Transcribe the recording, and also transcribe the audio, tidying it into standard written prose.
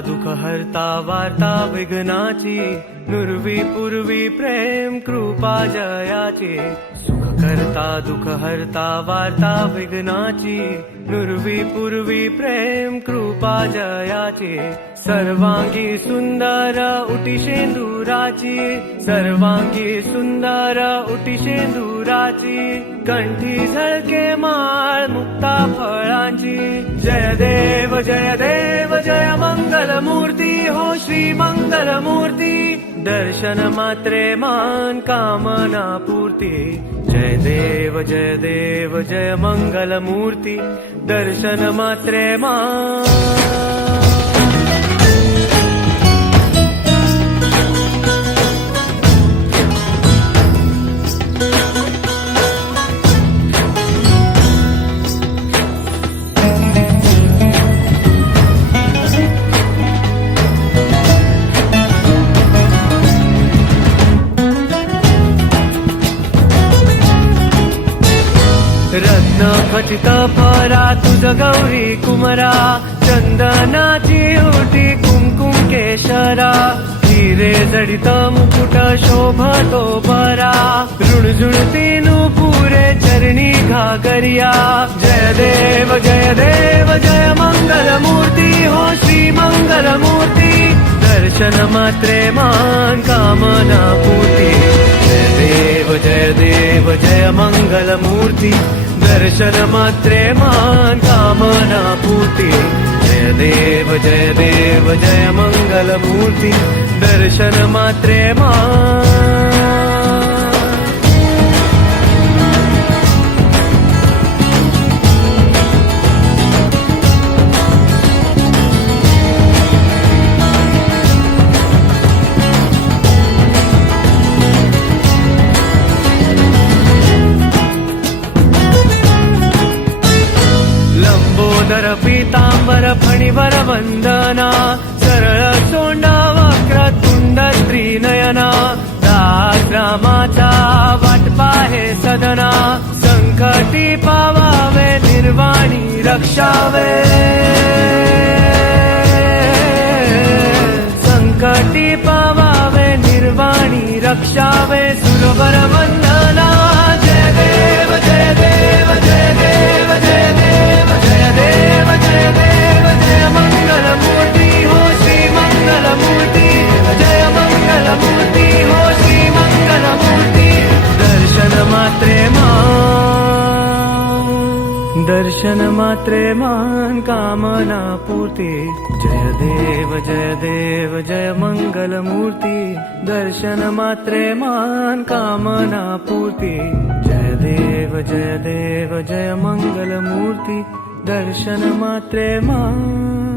दुःख हरता वार्ता विघ्नाची, नुरवी पूर्वी प्रेम कृपा जयाची। सुख करता दुःख हरता वार्ता विघ्नाची, नुरवी पूर्वी प्रेम कृपा जयाची। सर्वांगी सुंदर उटी शेंदुराची, सर्वांगी सुंदर उटी शेंदुराची। कंठी झळके माळ मुक्ता फळांची। जय देव जय देव जय मंगल मूर्ती, हो श्री मंगल मूर्ती। दर्शन मात्रे मान कामना पूर्ती। जय देव जय मंगल मूर्ती, दर्शन मात्रे मान। रत्न खचित फरा तुझ गौरी कुमरा, चंदनाची ओटी कुंकुम केशरा। हिरे जडित मुकुट शोभतो बरा, रुणझुणती नुपुरे चरणी घागरिया। जय देव जय मंगल मूर्ती, हो श्री मंगल मूर्ती। दर्शन मात्रे मान कामना पूर्ती। जय देव जय मंगल मूर्ती, दर्शन मात्रे मान कामना पूर्ती। जय देव जय मंगल मूर्ती, दर्शन मात्रे मान। लंबोदर पीतांबर फणीवर वंदना, सरळ सोंडा वक्र तुंड त्रिनयना। दास रामाचा वाट पाहे सदना, संकटी पावावे निर्वाणी रक्षावे। संकटी पावावे निर्वाणी रक्षावे। सुरवर वंदना। जय देव जय देव जय देव जय देव जय देव जय देव जय मंगल मूर्ती, हो श्री मंगल मूर्ती। जय मंगल मूर्ती, हो श्री मंगल मूर्ती। दर्शन मात्रे मान, दर्शन मात्रे मान कामना पूर्ती। जय देव जय मंगल मूर्ती, दर्शन मात्रे मान कामना पूर्ती। जय देव जय मंगल मूर्ती, दर्शन मात्रे मान।